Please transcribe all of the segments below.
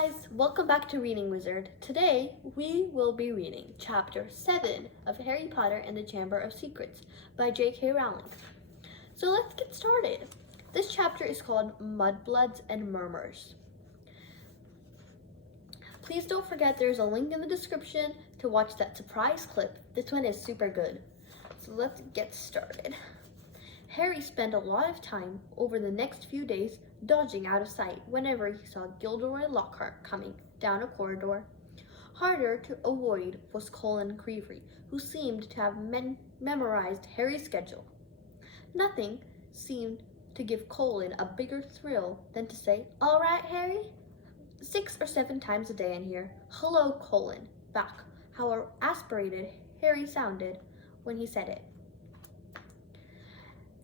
guys, welcome back to Reading Wizard. Today we will be reading Chapter 7 of Harry Potter and the Chamber of Secrets by J.K. Rowling. So let's get started. This chapter is called Mudbloods and Murmurs. Please don't forget there's a link in the description to watch that surprise clip. This one is super good. So let's get started. Harry spent a lot of time over the next few days dodging out of sight whenever he saw Gilderoy Lockhart coming down a corridor. Harder to avoid was Colin Creevey, who seemed to have memorized Harry's schedule. Nothing seemed to give Colin a bigger thrill than to say, "All right, Harry?" 6 or 7 times a day in here. "Hello, Colin," back, how aspirated Harry sounded when he said it.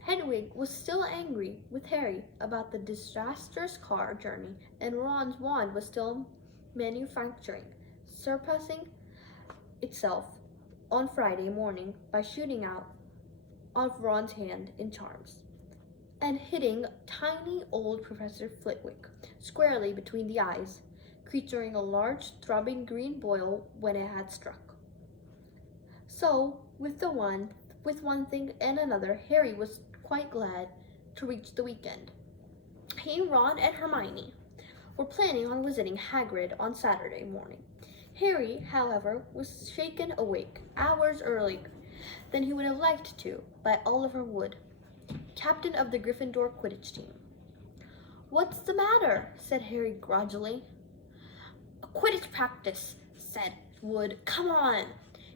Hedwig was still angry with Harry about the disastrous car journey, and Ron's wand was still manufacturing, surpassing itself on Friday morning by shooting out of Ron's hand in charms and hitting tiny old Professor Flitwick squarely between the eyes, creating a large throbbing green boil when it had struck. So, with one thing and another, Harry was quite glad to reach the weekend. He, Ron, and Hermione were planning on visiting Hagrid on Saturday morning. Harry, however, was shaken awake hours earlier than he would have liked to by Oliver Wood, captain of the Gryffindor Quidditch team. "What's the matter?" said Harry grudgingly. "A Quidditch practice," said Wood. "Come on."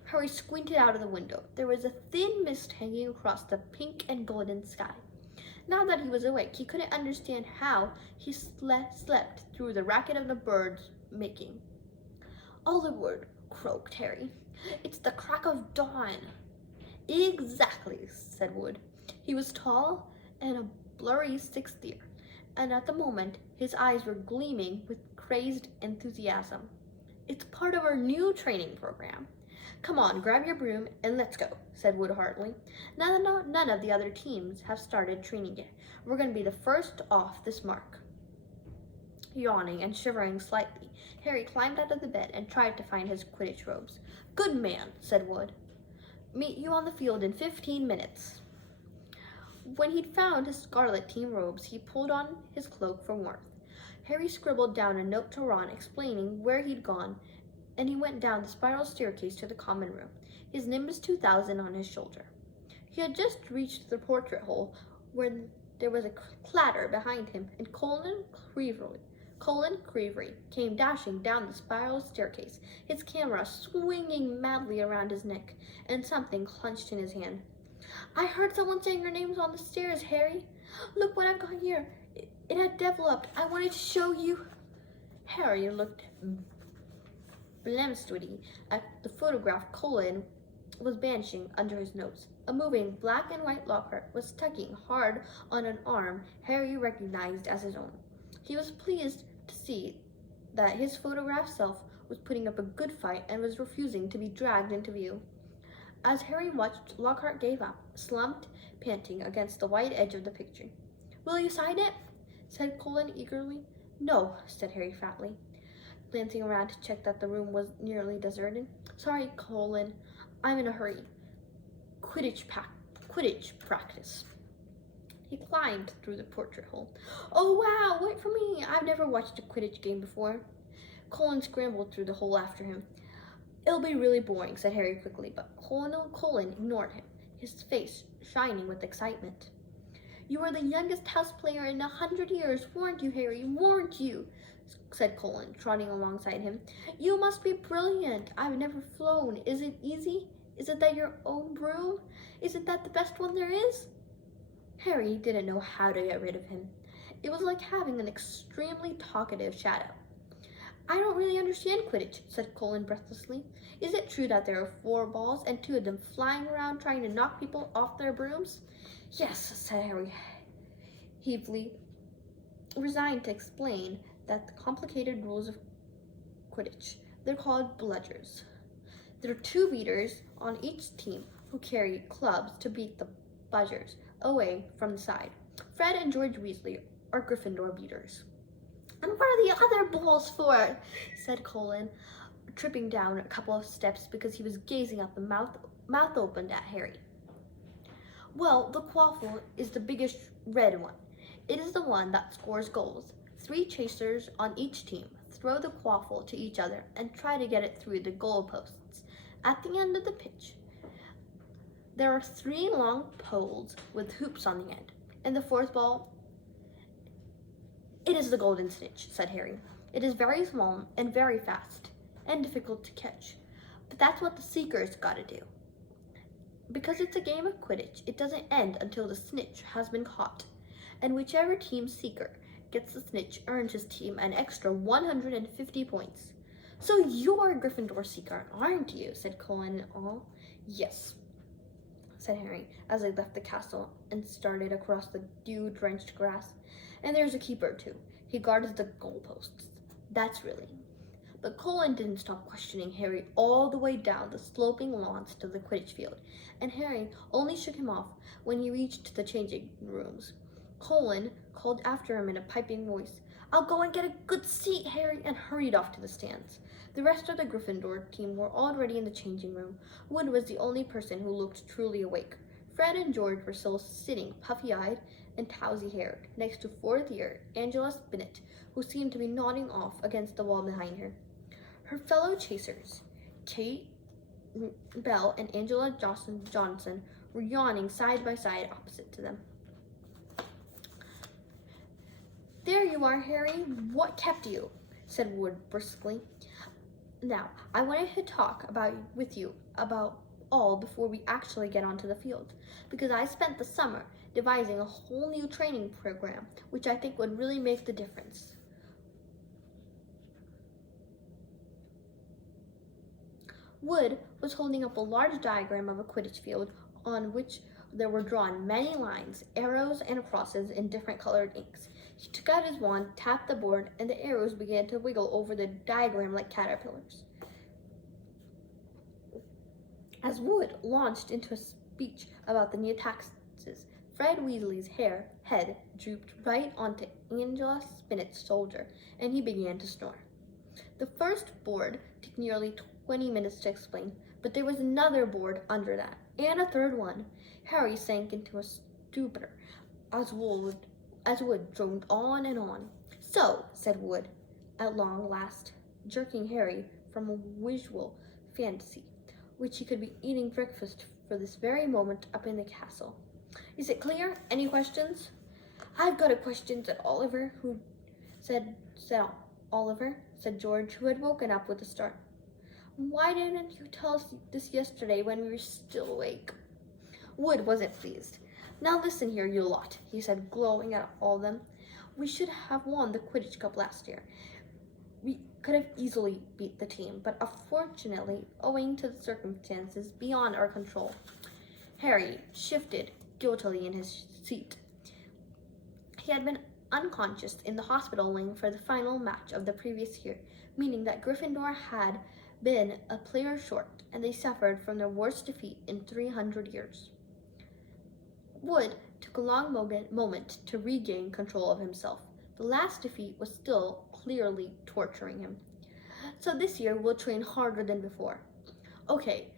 Harry squinted out of the window. There was a thin mist hanging across the pink and golden sky. Now that he was awake, he couldn't understand how he slept through the racket of the birds making. "Oliver," croaked Harry. "It's the crack of dawn." "Exactly," said Wood. He was tall and a blurry 6th year, and at the moment his eyes were gleaming with crazed enthusiasm. "It's part of our new training program. Come on, grab your broom and let's go," said Wood heartily. None of the other teams have started training yet. We're going to be the first off this mark." Yawning and shivering slightly, Harry climbed out of the bed and tried to find his Quidditch robes. "Good man," said Wood. "Meet you on the field in 15 minutes. When he'd found his scarlet team robes, he pulled on his cloak for warmth. Harry scribbled down a note to Ron explaining where he'd gone, and he went down the spiral staircase to the common room, his Nimbus 2000 on his shoulder. He had just reached the portrait hole when there was a clatter behind him, and Colin Creevey came dashing down the spiral staircase, his camera swinging madly around his neck, and something clenched in his hand. "I heard someone saying your names on the stairs, Harry. Look what I've got here. It had developed. I wanted to show you." Harry looked blamstwitty at the photograph Colin was banishing under his nose. A moving black and white Lockhart was tugging hard on an arm Harry recognized as his own. He was pleased to see that his photographed self was putting up a good fight and was refusing to be dragged into view. As Harry watched, Lockhart gave up, slumped, panting against the white edge of the picture. "Will you sign it?" said Colin eagerly. "No," said Harry fatly, glancing around to check that the room was nearly deserted. "Sorry, Colin, I'm in a hurry. Quidditch practice." He climbed through the portrait hole. "Oh wow, wait for me. I've never watched a Quidditch game before." Colin scrambled through the hole after him. "It'll be really boring," said Harry quickly, but Colin ignored him, his face shining with excitement. "You were the youngest house player in 100 years, weren't you, Harry? Weren't you?" said Colin, trotting alongside him. "You must be brilliant. I've never flown. Is it easy? Is it that your own broom? Is it that the best one there is?" Harry didn't know how to get rid of him. It was like having an extremely talkative shadow. "I don't really understand Quidditch," said Colin breathlessly. "Is it true that there are 4 balls and 2 of them flying around trying to knock people off their brooms?" "Yes," said Harry heavily, resigned to explain that the complicated rules of Quidditch. "They're called bludgers. There are 2 beaters on each team who carry clubs to beat the buzzers away from the side. Fred and George Weasley are Gryffindor beaters." And what are the other balls for? Said Colin, tripping down a couple of steps because he was gazing at the mouth opened at Harry. Well, the quaffle is the biggest red one. It is the one that scores goals. 3 chasers on each team throw the quaffle to each other and try to get it through the goalposts. At the end of the pitch, there are 3 long poles with hoops on the end. And the 4th ball, it is the golden snitch, said Harry. It is very small and very fast and difficult to catch. But that's what the seekers gotta do. Because it's a game of Quidditch, it doesn't end until the snitch has been caught. And whichever team's seeker gets the snitch earns his team an extra 150 points. So you're a Gryffindor seeker, aren't you? Said Colin in awe. Yes, said Harry as they left the castle and started across the dew-drenched grass. And there's a keeper too. He guards the goalposts. That's really. But Colin didn't stop questioning Harry all the way down the sloping lawns to the Quidditch field, and Harry only shook him off when he reached the changing rooms. Colin called after him in a piping voice, "I'll go and get a good seat, Harry," and hurried off to the stands. The rest of the Gryffindor team were already in the changing room. Wood was the only person who looked truly awake. Fred and George were still sitting, puffy-eyed and towsy-haired, next to fourth-year Angela Spinnet, who seemed to be nodding off against the wall behind her. Her fellow chasers, Kate Bell and Angela Johnson, were yawning side by side opposite to them. "There you are, Harry. What kept you?" said Wood briskly. "Now, I wanted to talk with you about all before we actually get onto the field, because I spent the summer devising a whole new training program, which I think would really make the difference." Wood was holding up a large diagram of a Quidditch field on which there were drawn many lines, arrows, and crosses in different colored inks. He took out his wand, tapped the board, and the arrows began to wiggle over the diagram like caterpillars. As Wood launched into a speech about the new taxes, Fred Weasley's head drooped right onto Angela Spinnet's shoulder, and he began to snore. The first board took nearly 20 minutes to explain, but there was another board under that, and a third one. Harry sank into a stupor as Wood droned on and on. "So," said Wood, at long last, jerking Harry from a visual fantasy, which he could be eating breakfast for this very moment up in the castle. "Is it clear? Any questions?" "I've got a question," said Oliver, said George, who had woken up with a start. "Why didn't you tell us this yesterday when we were still awake?" Wood wasn't pleased. "Now listen here, you lot," he said, glowing at all of them. "We should have won the Quidditch Cup last year. We could have easily beat the team, but unfortunately, owing to the circumstances beyond our control." Harry shifted guiltily in his seat. He had been unconscious in the hospital wing for the final match of the previous year, meaning that Gryffindor had been a player short, and they suffered from their worst defeat in 300 years. Wood took a long moment to regain control of himself. The last defeat was still clearly torturing him. "So this year we'll train harder than before." "Okay,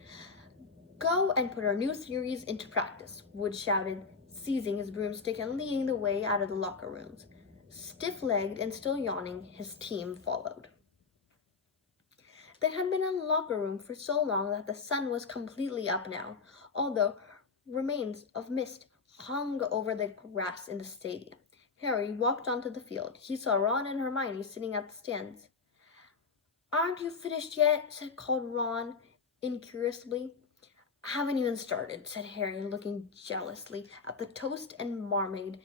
go and put our new theories into practice," Wood shouted, seizing his broomstick and leading the way out of the locker rooms. Stiff-legged and still yawning, his team followed. They had been in the locker room for so long that the sun was completely up now, although remains of mist hung over the grass in the stadium. Harry walked onto the field. He saw Ron and Hermione sitting at the stands. "Aren't you finished yet?" called Ron incuriously. "Haven't even started," said Harry, looking jealously at the toast and marmalade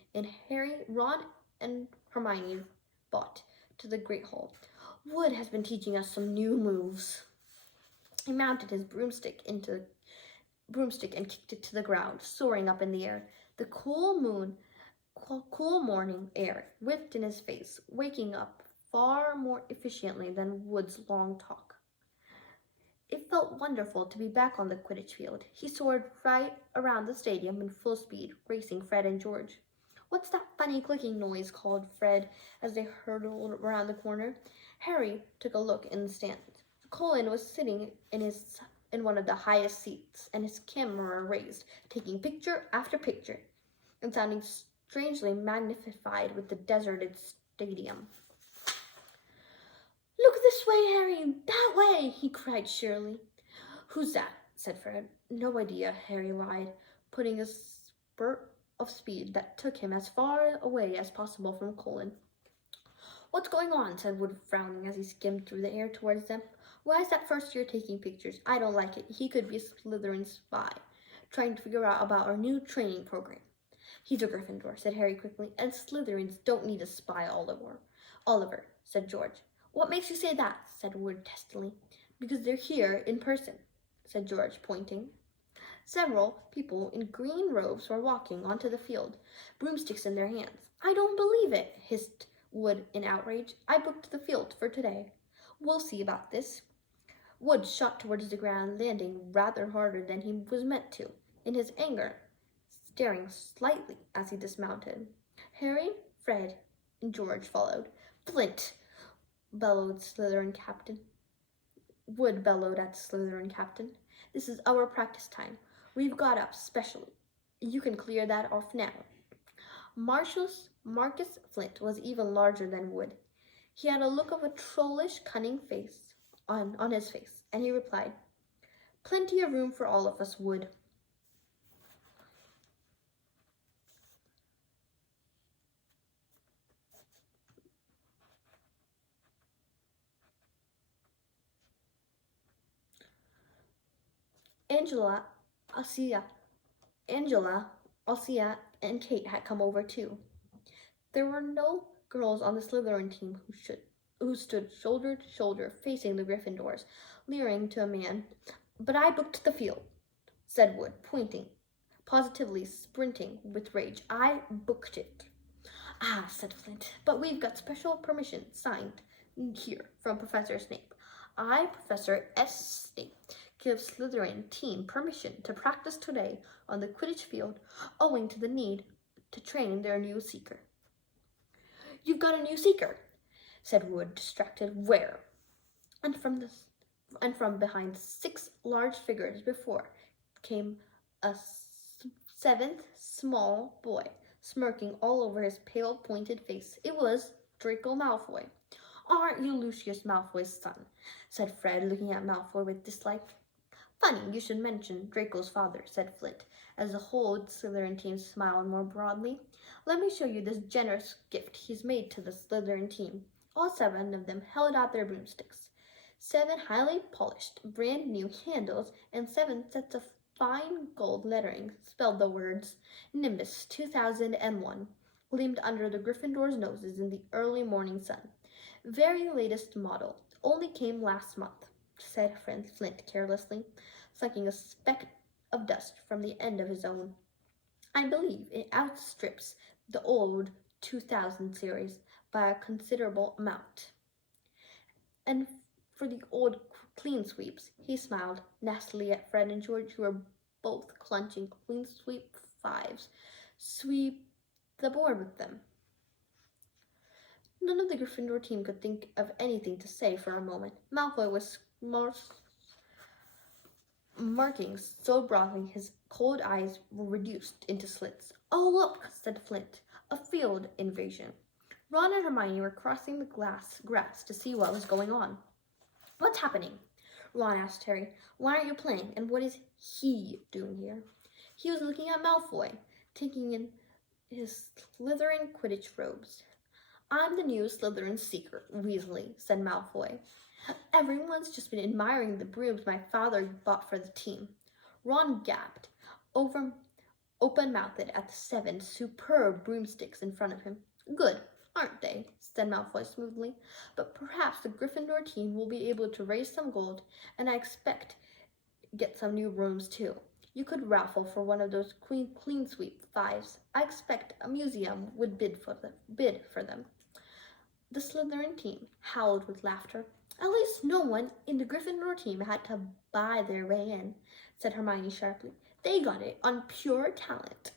Ron and Hermione brought to the Great Hall. "Wood has been teaching us some new moves." He mounted his broomstick and kicked it to the ground, soaring up in the air. The cool morning air whipped in his face, waking up far more efficiently than Wood's long talk. It felt wonderful to be back on the Quidditch field. He soared right around the stadium in full speed, racing Fred and George. What's that funny clicking noise? Called Fred as they hurtled around the corner. Harry took a look in the stands. Colin was sitting in one of the highest seats, and his camera raised, taking picture after picture, and sounding strangely magnified with the deserted stadium. Look this way, Harry! That way! He cried cheerily. Who's that? Said Fred. No idea, Harry lied, putting a spurt of speed that took him as far away as possible from Colin. What's going on? Said Wood, frowning as he skimmed through the air towards them. Why is that first year taking pictures? I don't like it. He could be a Slytherin spy, trying to figure out about our new training program. He's a Gryffindor, said Harry quickly, and Slytherins don't need a spy, Oliver, said George. What makes you say that? Said Wood testily. Because they're here in person, said George, pointing. Several people in green robes were walking onto the field, broomsticks in their hands. I don't believe it, hissed Wood in outrage. I booked the field for today. We'll see about this. Wood shot towards the ground, landing rather harder than he was meant to, in his anger, staring slightly as he dismounted. Harry, Fred, and George followed. Flint, bellowed Slytherin Captain. Wood bellowed at Slytherin Captain. This is our practice time. We've got up specially. You can clear that off now. Marcus Flint was even larger than Wood. He had a look of a trollish, cunning face on his face, and he replied, Plenty of room for all of us, Wood. Angela, Alcia, and Kate had come over too. There were no girls on the Slytherin team who stood shoulder to shoulder facing the Gryffindors, leering to a man. But I booked the field, said Wood, pointing, positively sprinting with rage. I booked it. Ah, said Flint, but we've got special permission signed here from Professor Snape. I, Professor S. Snape, give Slytherin team permission to practice today on the Quidditch field owing to the need to train their new seeker. You've got a new seeker, said Wood, distracted. Where? And from behind 6 large figures before came a 7th small boy, smirking all over his pale, pointed face. It was Draco Malfoy. Aren't you Lucius Malfoy's son? Said Fred, looking at Malfoy with dislike. Funny you should mention Draco's father, said Flint, as the whole Slytherin team smiled more broadly. Let me show you this generous gift he's made to the Slytherin team. All 7 of them held out their broomsticks. 7 highly polished, brand new handles and 7 sets of fine gold lettering spelled the words Nimbus 2001, gleamed under the Gryffindors' noses in the early morning sun. Very latest model, only came last month, said Flint carelessly, sucking a speck of dust from the end of his own. I believe it outstrips the old 2000 series by a considerable amount. And for the old clean sweeps, he smiled nastily at Fred and George, who were both clenching clean sweep 5s. Sweep the board with them. None of the Gryffindor team could think of anything to say for a moment. Malfoy was marking so broadly his cold eyes were reduced into slits. Oh, look, said Flint. A field invasion. Ron and Hermione were crossing the grass to see what was going on. What's happening? Ron asked Harry. Why aren't you playing, and what is he doing here? He was looking at Malfoy, taking in his Slytherin Quidditch robes. I'm the new Slytherin seeker, Weasley, said Malfoy. Everyone's just been admiring the brooms my father bought for the team. Ron gaped, open-mouthed at the 7 superb broomsticks in front of him. Good, aren't they? Said Malfoy smoothly. But perhaps the Gryffindor team will be able to raise some gold, and I expect get some new brooms too. You could raffle for one of those clean sweep 5s. I expect a museum would bid for them. The Slytherin team howled with laughter. At least no one in the Gryffindor team had to buy their way in, said Hermione sharply. They got it on pure talent.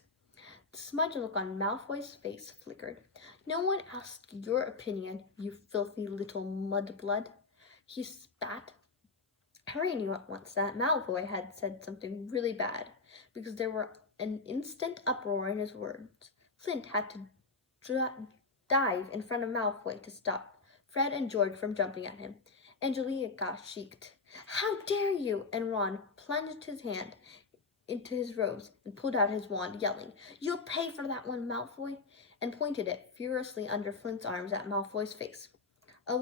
The smudge look on Malfoy's face flickered. No one asked your opinion, you filthy little mudblood. He spat. Harry knew at once that Malfoy had said something really bad, because there were an instant uproar in his words. Flint had to dive in front of Malfoy to stop Fred and George from jumping at him. Angelica shrieked, "How dare you!" and Ron plunged his hand into his robes and pulled out his wand, yelling, "You'll pay for that one, Malfoy!" and pointed it furiously under Flint's arms at Malfoy's face. A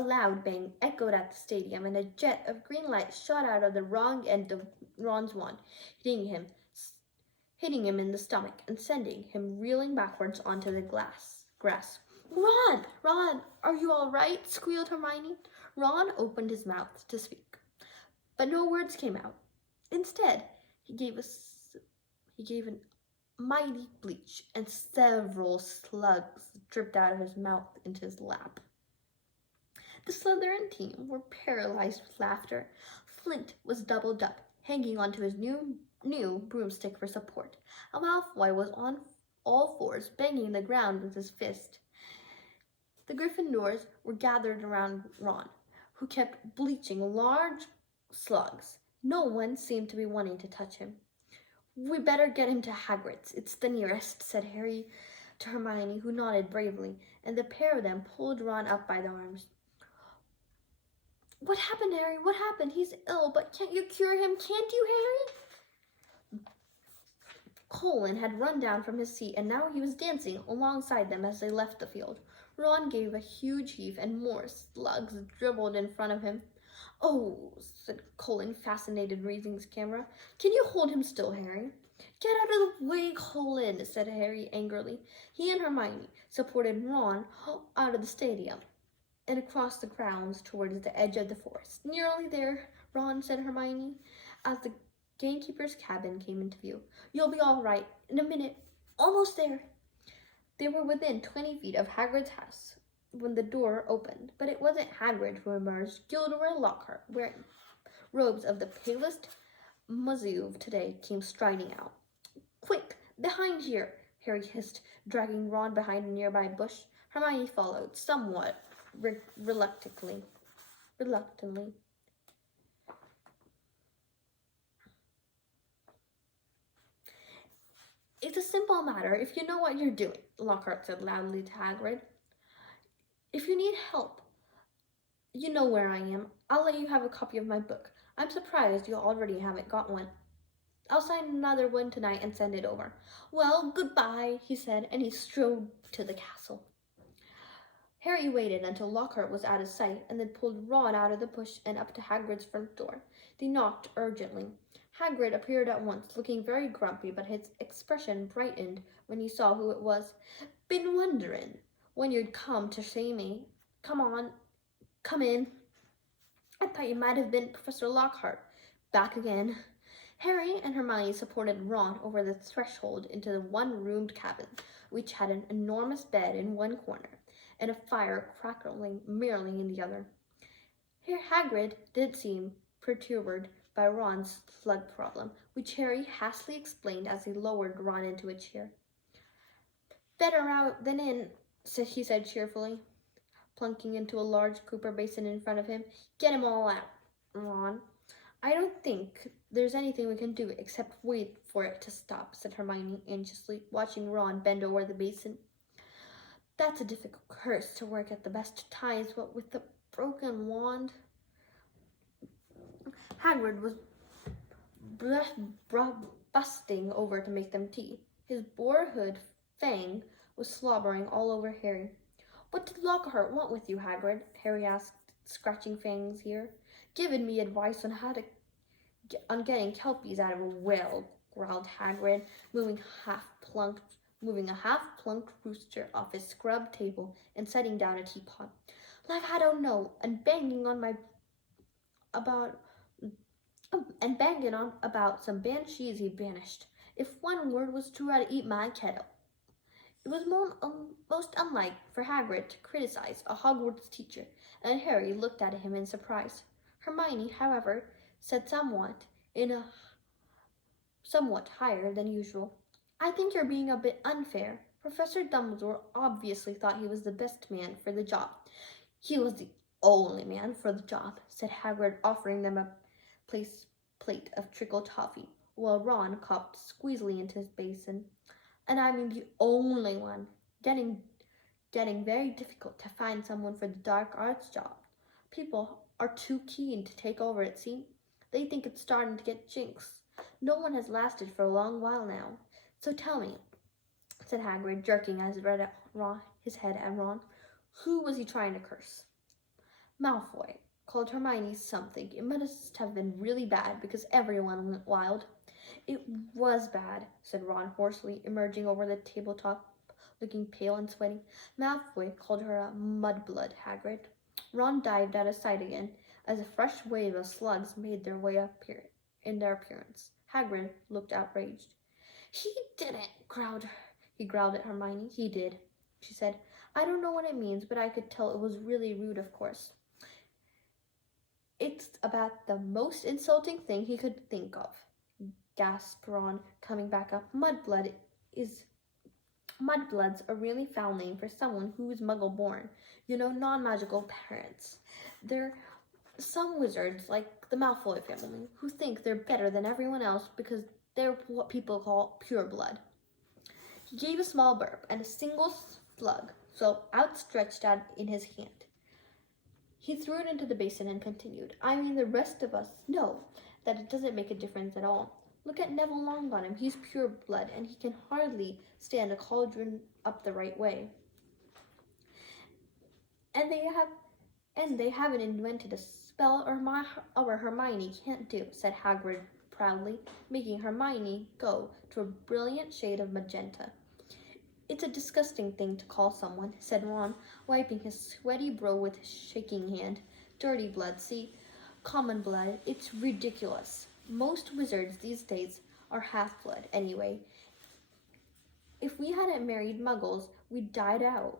loud bang echoed at the stadium, and a jet of green light shot out of the wrong end of Ron's wand, hitting him in the stomach and sending him reeling backwards onto the grass. Ron, are you all right?" squealed Hermione. Ron opened his mouth to speak, but no words came out. Instead, he gave an mighty bleach, and several slugs dripped out of his mouth into his lap. The Slytherin team were paralyzed with laughter. Flint was doubled up, hanging onto his new broomstick for support. Malfoy was on all fours, banging the ground with his fist. The Gryffindors were gathered around Ron, who kept bleaching large slugs. No one seemed to be wanting to touch him. "We better get him to Hagrid's. It's the nearest," said Harry to Hermione, who nodded bravely, and the pair of them pulled Ron up by the arms. "What happened, Harry? What happened? He's ill, but can't you cure him? Can't you, Harry?" Colin had run down from his seat, and now he was dancing alongside them as they left the field. Ron gave a huge heave, and more slugs dribbled in front of him. "Oh," said Colin, fascinated, raising his camera. "Can you hold him still, Harry?" "Get out of the way, Colin," said Harry angrily. He and Hermione supported Ron out of the stadium and across the grounds towards the edge of the forest. "Nearly there, Ron," said Hermione, as the gamekeeper's cabin came into view. "You'll be all right in a minute. Almost there." They were within 20 feet of Hagrid's house when the door opened, but it wasn't Hagrid who emerged. Gilderoy Lockhart, wearing robes of the palest mauve today, came striding out. "Quick, behind here," Harry hissed, dragging Ron behind a nearby bush. Hermione followed, somewhat reluctantly. "It's a simple matter if you know what you're doing," Lockhart said loudly to Hagrid. "If you need help, you know where I am. I'll let you have a copy of my book. I'm surprised you already haven't got one. I'll sign another one tonight and send it over." "Well, goodbye," he said, and he strode to the castle. Harry waited until Lockhart was out of sight and then pulled Ron out of the bush and up to Hagrid's front door. They knocked urgently. Hagrid appeared at once, looking very grumpy, but his expression brightened when he saw who it was. "Been wondering when you'd come to see me. Come on, come in. I thought you might have been Professor Lockhart. Back again." Harry and Hermione supported Ron over the threshold into the one-roomed cabin, which had an enormous bed in one corner and a fire crackling merrily in the other. Here Hagrid did seem perturbed by Ron's slug problem, which Harry hastily explained as he lowered Ron into a chair. "Better out than in," he said cheerfully, plunking into a large Cooper basin in front of him. "Get him all out, Ron." "I don't think there's anything we can do except wait for it to stop," said Hermione anxiously, watching Ron bend over the basin. "That's a difficult curse to work at the best of times, what with the broken wand." Hagrid was busting over to make them tea. His boarhood fang was slobbering all over Harry. "What did Lockhart want with you, Hagrid?" Harry asked, scratching Fang's ear. "Given me advice on how to getting kelpies out of a whale," growled Hagrid, moving a half-plunked rooster off his scrub table and setting down a teapot. "Like I don't know, and banging on about some banshees he banished. If one word was true, I'd eat my kettle." It was most unlike for Hagrid to criticize a Hogwarts teacher, and Harry looked at him in surprise. Hermione, however, said somewhat higher than usual, I think you're being a bit unfair. Professor Dumbledore obviously thought he was the best man for the job. He was the only man for the job, said Hagrid, offering them a plate of trickled toffee, while Ron coughed squeezily into his basin. And I mean the only one. Getting very difficult to find someone for the dark arts job. People are too keen to take over, it seems. They think it's starting to get jinxed. No one has lasted for a long while now. So tell me, said Hagrid, jerking his head at Ron, who was he trying to curse? Malfoy called Hermione something. It must have been really bad because everyone went wild. It was bad, said Ron hoarsely, emerging over the tabletop, looking pale and sweaty. Malfoy called her a mudblood, Hagrid. Ron dived out of sight again as a fresh wave of slugs made their way up in their appearance. Hagrid looked outraged. He didn't, he growled at Hermione. He did, she said. I don't know what it means, but I could tell it was really rude, of course. It's about the most insulting thing he could think of, gasped Ron, coming back up. Mudblood's a really foul name for someone who is muggle-born. You know, non-magical parents. There are some wizards, like the Malfoy family, who think they're better than everyone else because they're what people call pure blood. He gave a small burp, and a single slug fell outstretched out in his hand. He threw it into the basin and continued, I mean, the rest of us know that it doesn't make a difference at all. Look at Neville Longbottom. He's pure blood, and he can hardly stand a cauldron up the right way. And they haven't invented a spell or Hermione can't do, said Hagrid proudly, making Hermione go to a brilliant shade of magenta. It's a disgusting thing to call someone, said Ron, wiping his sweaty brow with his shaking hand. Dirty blood, see? Common blood. It's ridiculous. Most wizards these days are half-blood, anyway. If we hadn't married muggles, we'd died out.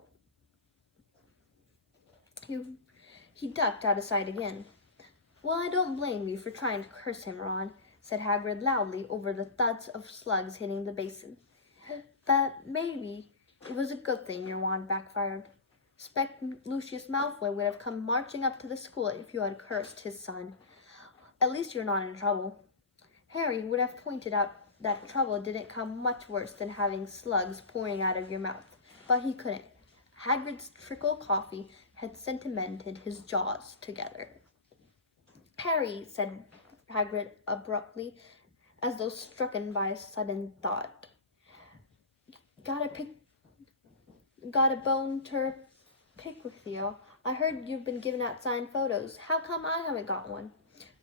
He ducked out of sight again. Well, I don't blame you for trying to curse him, Ron, said Hagrid loudly over the thuds of slugs hitting the basin. But maybe it was a good thing your wand backfired. Expect Lucius Malfoy would have come marching up to the school if you had cursed his son. At least you're not in trouble. Harry would have pointed out that trouble didn't come much worse than having slugs pouring out of your mouth, but he couldn't. Hagrid's trickle coffee had cemented his jaws together. Harry, said Hagrid abruptly, as though stricken by a sudden thought. Got a bone to pick with you. I heard you've been giving out signed photos. How come I haven't got one?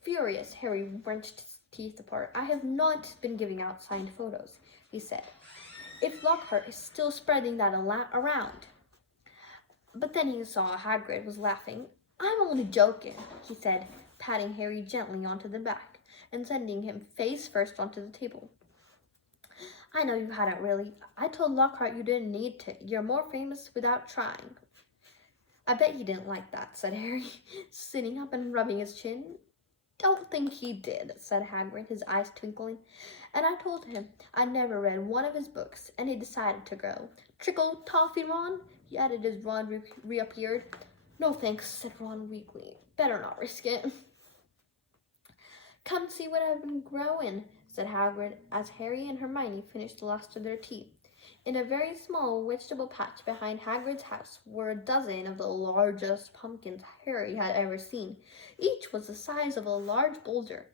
Furious, Harry wrenched his teeth apart. I have not been giving out signed photos, he said. If Lockhart is still spreading that around. But then he saw Hagrid was laughing. I'm only joking, he said, patting Harry gently onto the back and sending him face first onto the table. I know you hadn't really. I told Lockhart you didn't need to. You're more famous without trying. I bet he didn't like that, said Harry, sitting up and rubbing his chin. Don't think he did, said Hagrid, his eyes twinkling. And I told him I'd never read one of his books, and he decided to go. Trickle toffee, Ron? He added as Ron reappeared. No thanks, said Ron weakly. Better not risk it. Come see what I've been growing, said Hagrid, as Harry and Hermione finished the last of their tea. In a very small vegetable patch behind Hagrid's house were a dozen of the largest pumpkins Harry had ever seen. Each was the size of a large boulder.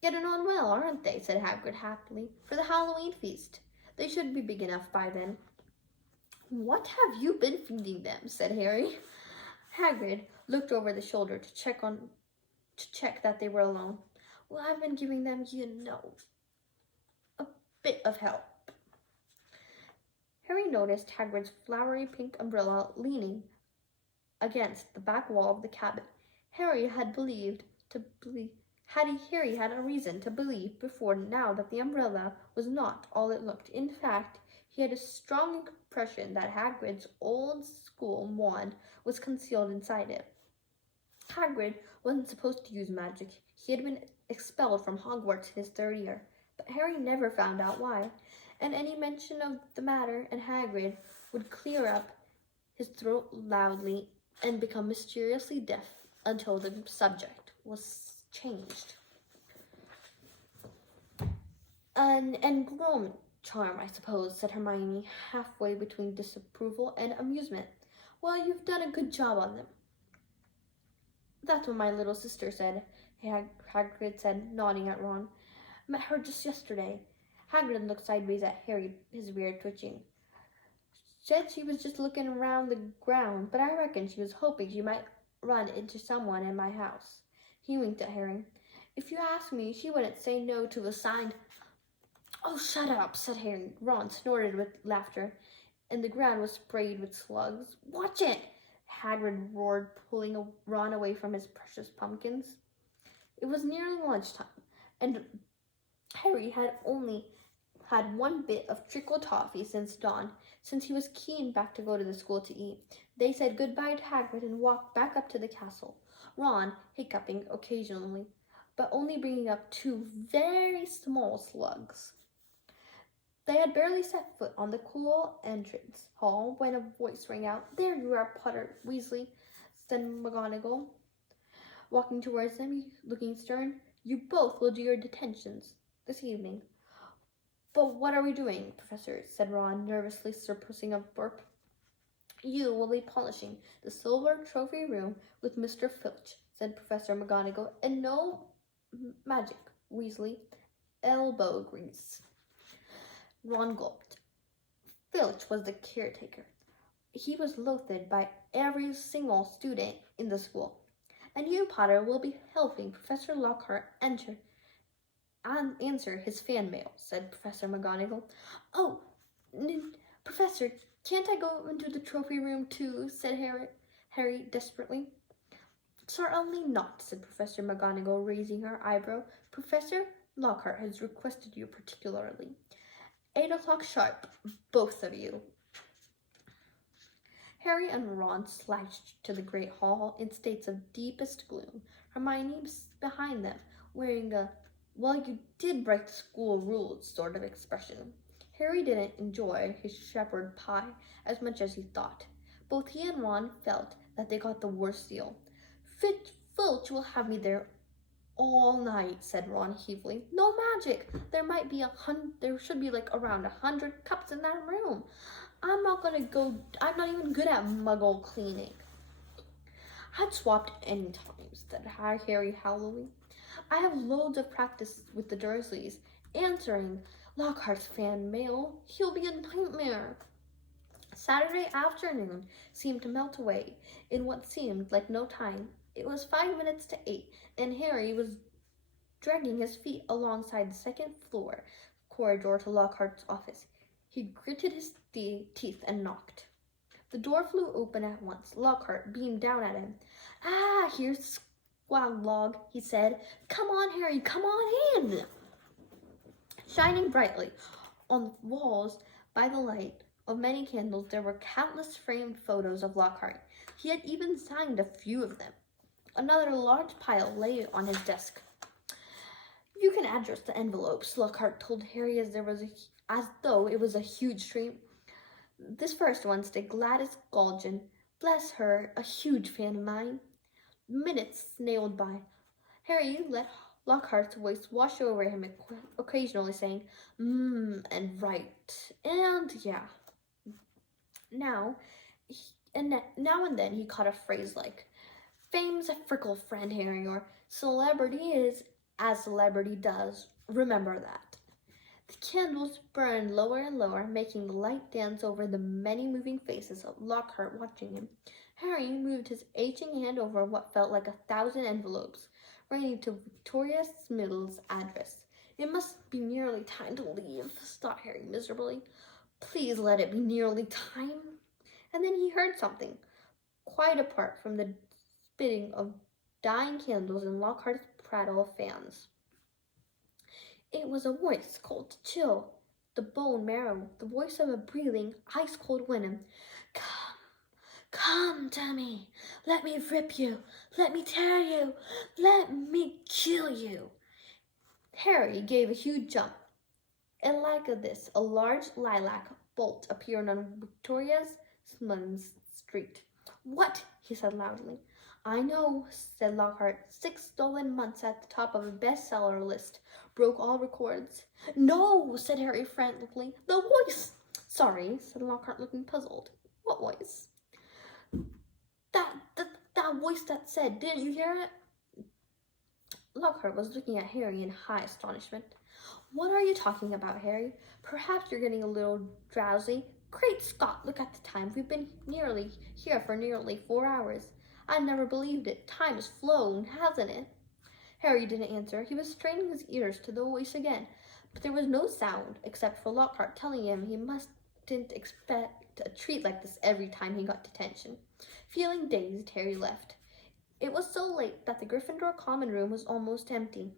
Getting on well, aren't they? Said Hagrid happily. For the Halloween feast. They should be big enough by then. What have you been feeding them? Said Harry. Hagrid looked over the shoulder to check that they were alone. Well, I've been giving them, a bit of help. Harry noticed Hagrid's flowery pink umbrella leaning against the back wall of the cabin. Harry had a reason to believe before now that the umbrella was not all it looked. In fact, he had a strong impression that Hagrid's old school wand was concealed inside it. Hagrid wasn't supposed to use magic. He had been expelled from Hogwarts in his third year. But Harry never found out why, and any mention of the matter and Hagrid would clear up his throat loudly and become mysteriously deaf until the subject was changed. An enrollment charm, I suppose, said Hermione, halfway between disapproval and amusement. Well, you've done a good job on them. That's what my little sister said, Hagrid said, nodding at Ron. Met her just yesterday. Hagrid looked sideways at Harry, his beard twitching. Said she was just looking around the ground, but I reckon she was hoping she might run into someone in my house. He winked at Harry. If you ask me, she wouldn't say no to a signed... Oh, shut up, said Harry. Ron snorted with laughter, and the ground was sprayed with slugs. Watch it! Hagrid roared, pulling Ron away from his precious pumpkins. It was nearly lunchtime, and Harry had only had one bit of treacle toffee since dawn, since he was keen back to go to the school to eat. They said goodbye to Hagrid and walked back up to the castle, Ron hiccuping occasionally, but only bringing up 2 very small slugs. They had barely set foot on the cool entrance hall when a voice rang out. There you are, Potter Weasley, said McGonagall, walking towards them, looking stern. You both will do your detentions this evening. But what are we doing, Professor? Said Ron, nervously suppressing a burp. You will be polishing the silver trophy room with Mr. Filch, said Professor McGonagall, and no magic, Weasley. Elbow grease. Ron gulped. Filch was the caretaker. He was loathed by every single student in the school. And you, Potter, will be helping Professor Lockhart answer his fan mail, said Professor McGonagall. Oh, Professor, can't I go into the trophy room too? Said Harry desperately. Certainly not, said Professor McGonagall, raising her eyebrow. Professor Lockhart has requested you particularly. 8 o'clock sharp, both of you. Harry and Ron slouched to the great hall in states of deepest gloom, Hermione behind them, wearing a well, you did break the school rules sort of expression. Harry didn't enjoy his shepherd pie as much as he thought. Both he and Ron felt that they got the worst deal. Filch will have me there all night, said Ron heavily. No magic. There should be like around 100 cups in that room. I'm not even good at muggle cleaning. I'd swapped any time, said Harry hollowly. I have loads of practice with the Dursleys. Answering Lockhart's fan mail, he'll be a nightmare. Saturday afternoon seemed to melt away in what seemed like no time. It was 5 minutes to 8, and Harry was dragging his feet alongside the second floor corridor to Lockhart's office. He gritted his teeth and knocked. The door flew open at once. Lockhart beamed down at him. Ah, here's the squad log, he said. Come on, Harry, come on in. Shining brightly on the walls by the light of many candles, there were countless framed photos of Lockhart. He had even signed a few of them. Another large pile lay on his desk. You can address the envelopes, Lockhart told Harry as though it was a huge stream. This first one's to Gladys Galgen. Bless her, a huge fan of mine. Minutes snailed by. Harry let Lockhart's voice wash over him, occasionally saying, and right, and yeah. Now and then he caught a phrase like, fame's a fickle friend, Harry, or celebrity is as celebrity does. Remember that. The candles burned lower and lower, making the light dance over the many moving faces of Lockhart watching him. Harry moved his aching hand over what felt like 1,000 envelopes, running to Victoria Smiddle's address. It must be nearly time to leave, thought Harry miserably. Please let it be nearly time. And then he heard something, quite apart from the spitting of dying candles and Lockhart's prattle of fans. It was a voice cold to chill the bone marrow, the voice of a breathing, ice-cold Wenham. Come to me. Let me rip you. Let me tear you. Let me kill you. Harry gave a huge jump. And like this, a large lilac bolt appeared on Victoria's Slim's street. What? He said loudly. I know, said Lockhart. 6 stolen months at the top of a bestseller list. Broke all records. No, said Harry frantically. The voice! Sorry, said Lockhart, looking puzzled. What voice? That voice that said, didn't you hear it? Lockhart was looking at Harry in high astonishment. What are you talking about, Harry? Perhaps you're getting a little drowsy. Great Scott, look at the time. We've been here for nearly 4 hours. I never believed it. Time has flown, hasn't it? Harry didn't answer. He was straining his ears to the voice again, but there was no sound except for Lockhart telling him he mustn't expect a treat like this every time he got detention. Feeling dazed, Harry left. It was so late that the Gryffindor common room was almost empty.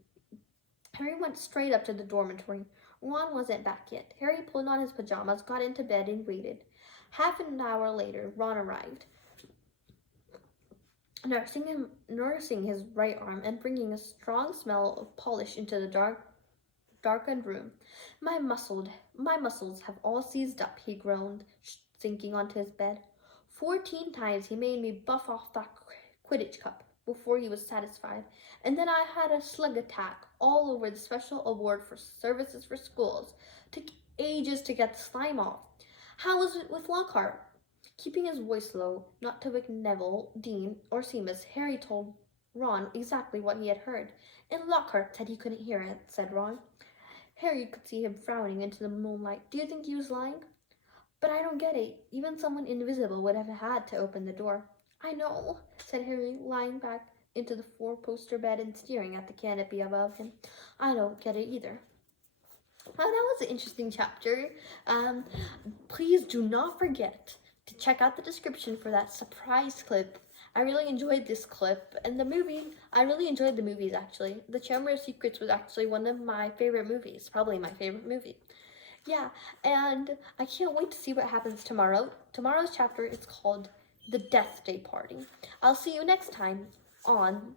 Harry went straight up to the dormitory. Ron wasn't back yet. Harry pulled on his pajamas, got into bed, and waited. Half an hour later, Ron arrived, nursing his right arm and bringing a strong smell of polish into the darkened room. My muscles have all seized up, he groaned, sinking onto his bed. 14 times he made me buff off that Quidditch cup before he was satisfied, and then I had a slug attack all over the special award for services for schools. Took ages to get the slime off. How was it with Lockhart? Keeping his voice low, not to wake Neville, Dean, or Seamus, Harry told Ron exactly what he had heard. And Lockhart said he couldn't hear it, said Ron. Harry could see him frowning into the moonlight. Do you think he was lying? But I don't get it. Even someone invisible would have had to open the door. I know, said Harry, lying back into the four-poster bed and staring at the canopy above him. I don't get it either. Well, that was an interesting chapter. Please do not forget to check out the description for that surprise clip. I really enjoyed this clip, and the movie, I really enjoyed the movies actually. The Chamber of Secrets was actually one of my favorite movies, probably my favorite movie. Yeah, and I can't wait to see what happens tomorrow. Tomorrow's chapter is called The Death Day Party. I'll see you next time on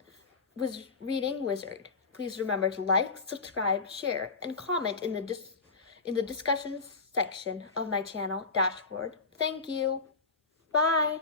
Reading Wizard. Please remember to like, subscribe, share, and comment in the discussion section of my channel dashboard. Thank you. Bye.